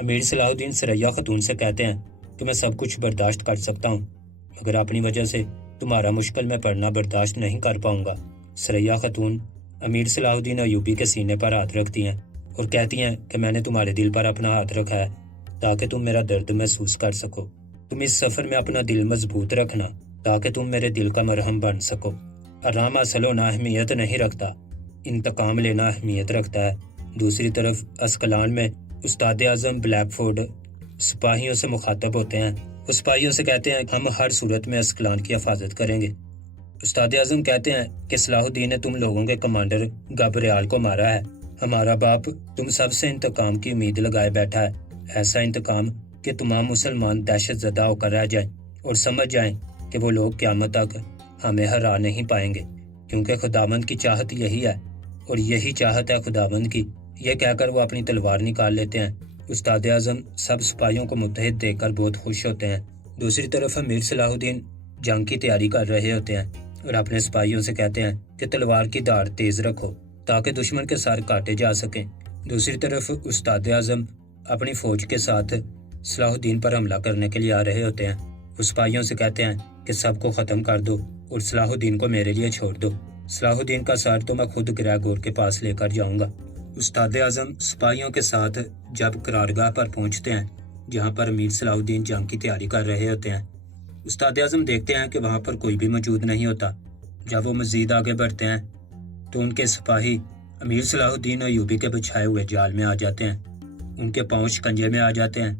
امیر صلاح الدین ثریا خاتون سے کہتے ہیں کہ میں سب کچھ برداشت کر سکتا ہوں، مگر اپنی وجہ سے تمہارا مشکل میں پڑنا برداشت نہیں کر پاؤں گا۔ ثریا خاتون امیر صلاح الدین ایوبی کے سینے پر ہاتھ رکھتی ہیں اور کہتی ہیں کہ میں نے تمہارے دل پر اپنا ہاتھ رکھا ہے تاکہ تم میرا درد محسوس کر سکو۔ تم اس سفر میں اپنا دل مضبوط رکھنا تاکہ تم میرے دل کا مرہم بن سکو۔ آرام حاصل ہونا اہمیت نہیں رکھتا، انتقام لینا اہمیت رکھتا ہے۔ دوسری طرف اسکلان میں استاد اعظم بلیک فورڈ سپاہیوں سے مخاطب ہوتے ہیں۔ وہ سپاہیوں سے کہتے ہیں ہم ہر صورت میں اسکلان کی حفاظت کریں گے۔ استاد اعظم کہتے ہیں کہ صلاح الدین نے تم لوگوں کے کمانڈر گابریال کو مارا ہے۔ ہمارا باپ تم سب سے انتقام کی امید لگائے بیٹھا ہے، ایسا انتقام کہ تمام مسلمان دہشت زدہ ہو کر رہ جائیں اور سمجھ جائیں کہ وہ لوگ قیامت تک ہمیں ہرا نہیں پائیں گے، کیونکہ خداوند کی چاہت یہی ہے اور یہی چاہت ہے خداوند کی۔ یہ کہہ کر وہ اپنی تلوار نکال لیتے ہیں۔ استاد اعظم سب سپاہیوں کو متحد دیکھ کر بہت خوش ہوتے ہیں۔ دوسری طرف امیر صلاح الدین جنگ کی تیاری کر رہے ہوتے ہیں اور اپنے سپاہیوں سے کہتے ہیں کہ تلوار کی دھار تیز رکھو تاکہ دشمن کے سر کاٹے جا سکیں۔ دوسری طرف استاد اعظم اپنی فوج کے ساتھ صلاح الدین پر حملہ کرنے کے لیے آ رہے ہوتے ہیں۔ وہ سپاہیوں سے کہتے ہیں کہ سب کو ختم کر دو اور صلاح الدین کو میرے لیے چھوڑ دو۔ صلاح الدین کا سر تو میں خود گریگور کے پاس لے کر جاؤں گا۔ استاد اعظم سپاہیوں کے ساتھ جب قرارگاہ پر پہنچتے ہیں جہاں پر امیر صلاح الدین جنگ کی تیاری کر رہے ہوتے ہیں، استاد اعظم دیکھتے ہیں کہ وہاں پر کوئی بھی موجود نہیں ہوتا۔ جب وہ مزید آگے بڑھتے ہیں تو ان کے سپاہی امیر صلاح الدین ایوبی کے بچھائے ہوئے جال میں آ جاتے ہیں، ان کے پاؤں شکنجے میں آ جاتے ہیں۔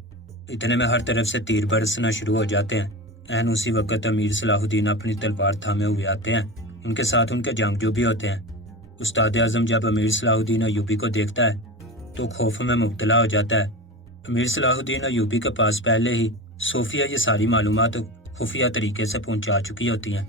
اتنے میں ہر طرف سے تیر برسنا شروع ہو جاتے ہیں۔ عین اسی وقت امیر صلاح الدین اپنی تلوار تھامے ہوئے آتے ہیں، ان کے ساتھ ان کے جنگجو بھی ہوتے ہیں۔ استاد اعظم جب امیر صلاح الدین ایوبی کو دیکھتا ہے تو خوف میں مبتلا ہو جاتا ہے۔ امیر صلاح الدین ایوبی کے پاس پہلے ہی صوفیہ یہ ساری معلومات خفیہ طریقے سے پہنچا چکی ہوتی ہیں۔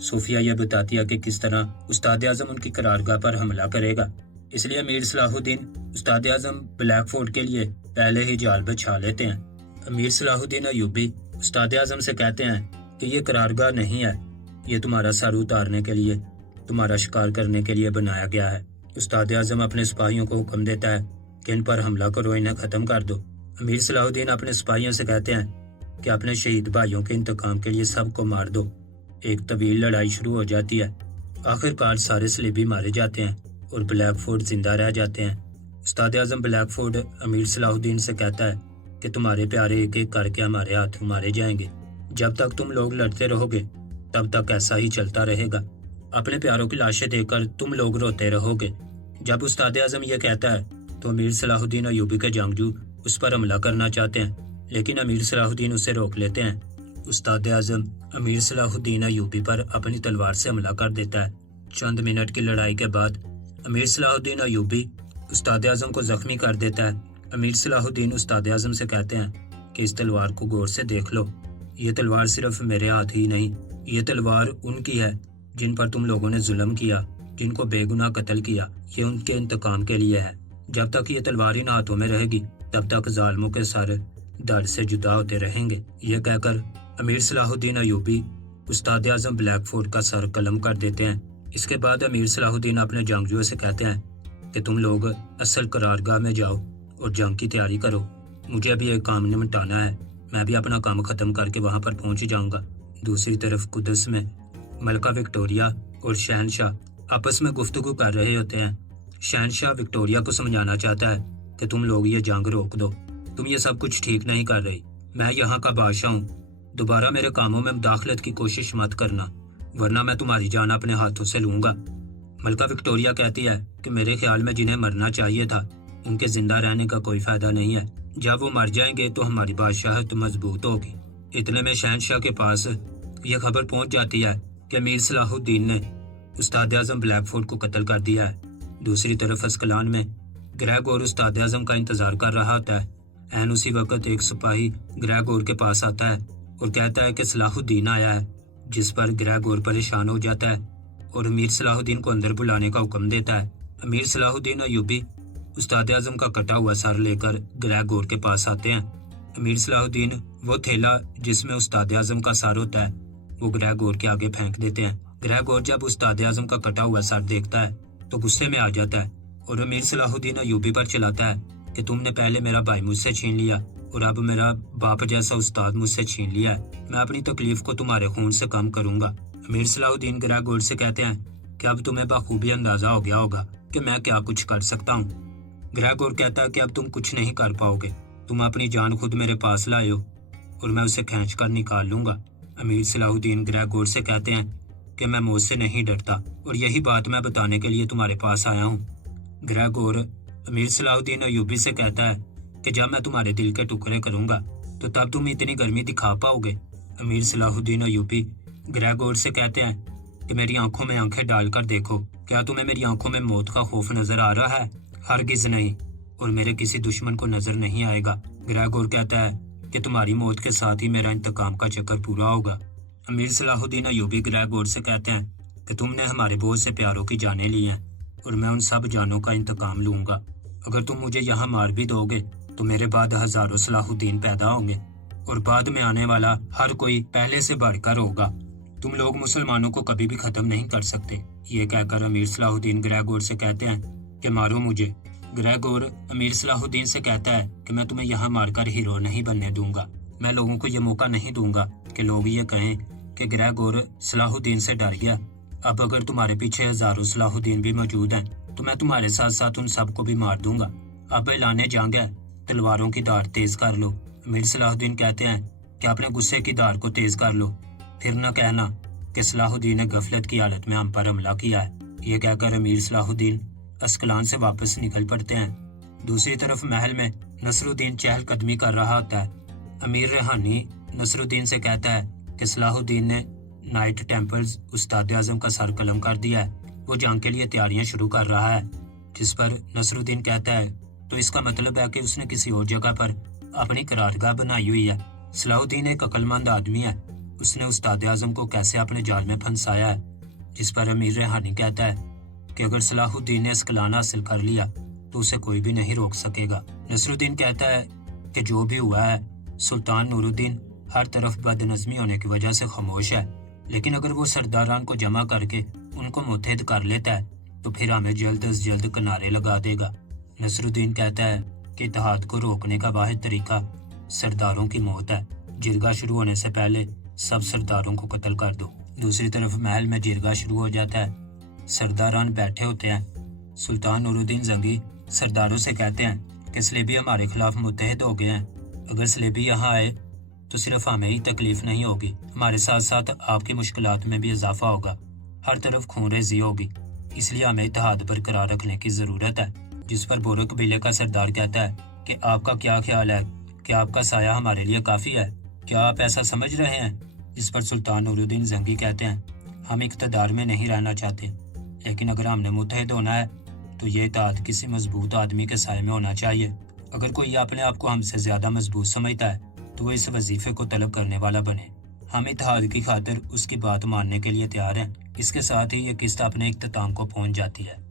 صوفیہ یہ بتاتی ہے کہ کس طرح استاد اعظم ان کی قرارگاہ پر حملہ کرے گا، اس لیے امیر صلاح الدین استاد اعظم بلیک فورٹ کے لیے پہلے ہی جال بچھا لیتے ہیں۔ امیر صلاح الدین ایوبی استاد اعظم سے کہتے ہیں کہ یہ قرارگاہ نہیں ہے، یہ تمہارا سر اتارنے کے لیے، تمہارا شکار کرنے کے لیے بنایا گیا ہے۔ استاد اعظم اپنے سپاہیوں کو حکم دیتا ہے کہ ان پر حملہ کرو، انہیں ختم کر دو۔ امیر صلاح الدین اپنے سپاہیوں سے کہتے ہیں کہ اپنے شہید بھائیوں کے انتقام کے لیے سب کو مار دو۔ ایک طویل لڑائی شروع ہو جاتی ہے۔ آخر کار سارے صلیبی مارے جاتے ہیں اور بلیک فورٹ زندہ رہ جاتے ہیں۔ استاد اعظم بلیک فورٹ امیر صلاح الدین سے کہتا ہے کہ تمہارے پیارے ایک ایک کر کے ہمارے ہاتھ مارے جائیں گے۔ جب تک تم لوگ لڑتے رہو گے تب تک ایسا ہی چلتا رہے گا۔ اپنے پیاروں کی لاشیں دیکھ کر تم لوگ روتے رہو گے۔ جب استاد اعظم یہ کہتا ہے تو امیر صلاح الدین ایوبی کے جنگجو اس پر حملہ کرنا چاہتے ہیں، لیکن امیر صلاح الدین اسے روک لیتے ہیں۔ استاد اعظم امیر صلاح الدین ایوبی پر اپنی تلوار سے حملہ کر دیتا ہے۔ چند منٹ کی لڑائی کے بعد امیر صلاح الدین ایوبی استاد اعظم کو زخمی کر دیتا ہے۔ امیر صلاح الدین استاد اعظم سے کہتے ہیں کہ اس تلوار کو غور سے دیکھ لو، یہ تلوار صرف میرے ہاتھ ہی نہیں، یہ تلوار ان کی ہے جن پر تم لوگوں نے ظلم کیا، جن کو بے گناہ قتل کیا، یہ ان کے انتقام کے لیے ہے۔ جب تک یہ تلوار ان ہاتھوں میں رہے گی تب تک ظالموں کے سر دھڑ سے جدا ہوتے رہیں گے۔ یہ کہہ کر امیر صلاح الدین ایوبی استاد اعظم بلیک فورٹ کا سر قلم کر دیتے ہیں۔ اس کے بعد امیر صلاح الدین اپنے جنگجوؤں سے کہتے ہیں کہ تم لوگ اصل قرارگاہ میں جاؤ اور جنگ کی تیاری کرو، مجھے ابھی ایک کام نمٹانا ہے، میں بھی اپنا کام ختم کر کے وہاں پر پہنچ جاؤں گا۔ دوسری طرف قدس میں ملکہ وکٹوریہ اور شہنشاہ آپس میں گفتگو کر رہے ہوتے ہیں۔ شہنشاہ وکٹوریہ کو سمجھانا چاہتا ہے کہ تم لوگ یہ جنگ روک دو، تم یہ سب کچھ ٹھیک نہیں کر رہی، میں یہاں کا بادشاہ ہوں، دوبارہ میرے کاموں میں مداخلت کی کوشش مت کرنا ورنہ میں تمہاری جان اپنے ہاتھوں سے لوں گا۔ ملکہ وکٹوریہ کہتی ہے کہ میرے خیال میں جنہیں مرنا چاہیے تھا ان کے زندہ رہنے کا کوئی فائدہ نہیں ہے، جب وہ مر جائیں گے تو ہماری بادشاہت مضبوط ہوگی۔ اتنے میں شہنشاہ کے پاس یہ خبر پہنچ جاتی ہے کہ امیر صلاح الدین نے استاد اعظم بلیک فورٹ کو قتل کر دیا ہے۔ دوسری طرف اسکلان میں گریگور استاد اعظم کا انتظار کر رہا ہوتا ہے۔ عین اسی وقت ایک سپاہی گریگور کے پاس آتا ہے اور کہتا ہے کہ صلاح الدین آیا ہے، جس پر گریگور پریشان ہو جاتا ہے اور امیر صلاح الدین کو اندر بلانے کا حکم دیتا ہے۔ امیر صلاح الدین ایوبی استاد اعظم کا کٹا ہوا سر لے کر گریگور کے پاس آتے ہیں۔ امیر صلاح الدین وہ تھیلا جس میں استاد اعظم کا سر ہوتا ہے وہ گریگور کے آگے پھینک دیتے ہیں۔ گریگور جب استاد اعظم کا کٹا ہوا سر دیکھتا ہے تو غصے میں آ جاتا ہے اور امیر صلاح الدین ایوبی پر چلاتا ہے کہ تم نے پہلے میرا بھائی مجھ سے چھین لیا اور اب میرا باپ جیسا استاد مجھ سے چھین لیا ہے۔ میں اپنی تکلیف کو تمہارے خون سے کم کروں گا۔ امیر صلاح الدین گریگور سے کہتے ہیں کہ اب تمہیں بخوبی اندازہ ہو گیا ہوگا کہ میں کیا کچھ کر سکتا ہوں۔ گریگور کہتا ہے کہ اب تم کچھ نہیں کر پاؤ گے، تم اپنی جان خود میرے پاس لائے ہو اور میں اسے کھینچ کر نکال لوں گا۔ امیر صلاح الدین گریگور سے کہتے ہیں کہ میں موت سے نہیں ڈرتا اور یہی بات میں بتانے کے لیے تمہارے پاس آیا ہوں۔ گریگور امیر صلاح الدین ایوبی سے کہتا ہے کہ جب میں تمہارے دل کے ٹکڑے کروں گا تو تب تم اتنی گرمی دکھا پاؤ گے۔ امیر صلاح الدین ایوبی گریگور سے کہتے ہیں کہ میری آنکھوں میں آنکھیں ڈال کر دیکھو، کیا تمہیں میری آنکھوں میں موت کا خوف نظر آ رہا ہے؟ ہرگز نہیں، اور میرے کسی دشمن کو نظر نہیں آئے گا۔ گریگور کہتا ہے کہ تمہاری موت کے ساتھ ہی میرا انتقام کا چکر پورا ہوگا۔ امیر صلاح الدین ایوبی گریگور سے کہتے ہیں کہ تم نے ہمارے بہت سے پیاروں کی جانیں لی ہیں اور میں ان سب جانوں کا انتقام لوں گا۔ اگر تم مجھے یہاں مار بھی دو گے تو میرے بعد ہزاروں صلاح الدین پیدا ہوں گے اور بعد میں آنے والا ہر کوئی پہلے سے بڑھ کر ہوگا۔ تم لوگ مسلمانوں کو کبھی بھی ختم نہیں کر سکتے۔ یہ کہہ کر امیر صلاح الدین گریگور سے کہتے ہیں کہ مارو مجھے۔ گریگور امیر صلاح الدین سے کہتا ہے کہ میں تمہیں یہاں مار کر ہیرو نہیں بننے دوں گا۔ میں لوگوں کو یہ موقع نہیں دوں گا کہ لوگ یہ کہیں کہ گریگور صلاح الدین سے ڈر گیا۔ اب اگر تمہارے پیچھے ہزاروں صلاح الدین بھی موجود ہیں تو میں تمہارے ساتھ ساتھ ان سب کو بھی مار دوں گا۔ اب اعلان جنگ ہے، تلواروں کی دھار تیز کر لو۔ امیر صلاح الدین کہتے ہیں کہ اپنے غصے کی دھار کو تیز کر لو، پھر نہ کہنا کہ صلاح الدین نے غفلت کی حالت میں ہم پر حملہ کیا ہے۔ یہ کہہ کر امیر صلاح الدین اسکلان سے واپس نکل پڑتے ہیں۔ دوسری طرف محل میں نصر الدین چہل قدمی کر رہا ہوتا ہے۔ امیر ریحانی نصر الدین سے کہتا ہے کہ صلاح الدین نے نائٹ ٹیمپلز استاد اعظم کا سر قلم کر دیا ہے، وہ جنگ کے لیے تیاریاں شروع کر رہا ہے۔ جس پر نصر الدین کہتا ہے تو اس کا مطلب ہے کہ اس نے کسی اور جگہ پر اپنی قرارگاہ بنائی ہوئی ہے۔ صلاح الدین ایک عقل مند آدمی ہے، اس نے استاد اعظم کو کیسے اپنے جال میں پھنسایا ہے؟ جس پر امیر ریحانی کہتا ہے کہ اگر صلاح الدین نے اسکلان حاصل کر لیا تو اسے کوئی بھی نہیں روک سکے گا۔ نصر الدین کہتا ہے کہ جو بھی ہوا ہے، سلطان نور الدین ہر طرف بد نظمی ہونے کی وجہ سے خاموش ہے، لیکن اگر وہ سرداران کو جمع کر کے ان کو متحد کر لیتا ہے تو پھر ہمیں جلد از جلد کنارے لگا دے گا۔ نصر الدین کہتا ہے کہ اتحاد کو روکنے کا واحد طریقہ سرداروں کی موت ہے، جرگہ شروع ہونے سے پہلے سب سرداروں کو قتل کر دو۔ دوسری طرف محل میں جرگہ شروع ہو جاتا ہے، سرداران بیٹھے ہوتے ہیں۔ سلطان نور الدین زنگی سرداروں سے کہتے ہیں کہ سلیبی ہمارے خلاف متحد ہو گئے ہیں، اگر سلیبی یہاں آئے تو صرف ہمیں ہی تکلیف نہیں ہوگی، ہمارے ساتھ ساتھ آپ کی مشکلات میں بھی اضافہ ہوگا، ہر طرف خون ریزی ہوگی، اس لیے ہمیں اتحاد برقرار رکھنے کی ضرورت ہے۔ جس پر بورو قبیلے کا سردار کہتا ہے کہ آپ کا کیا خیال ہے کہ آپ کا سایہ ہمارے لیے کافی ہے، کیا آپ ایسا سمجھ رہے ہیں؟ جس پر سلطان نور الدین زنگی کہتے ہیں ہم اقتدار میں نہیں رہنا چاہتے، لیکن اگر ہم نے متحد ہونا ہے تو یہ اتحاد کسی مضبوط آدمی کے سائے میں ہونا چاہیے۔ اگر کوئی اپنے آپ کو ہم سے زیادہ مضبوط سمجھتا ہے تو وہ اس وظیفے کو طلب کرنے والا بنے، ہم اتحاد کی خاطر اس کی بات ماننے کے لیے تیار ہیں۔ اس کے ساتھ ہی یہ قسط اپنے اختتام کو پہنچ جاتی ہے۔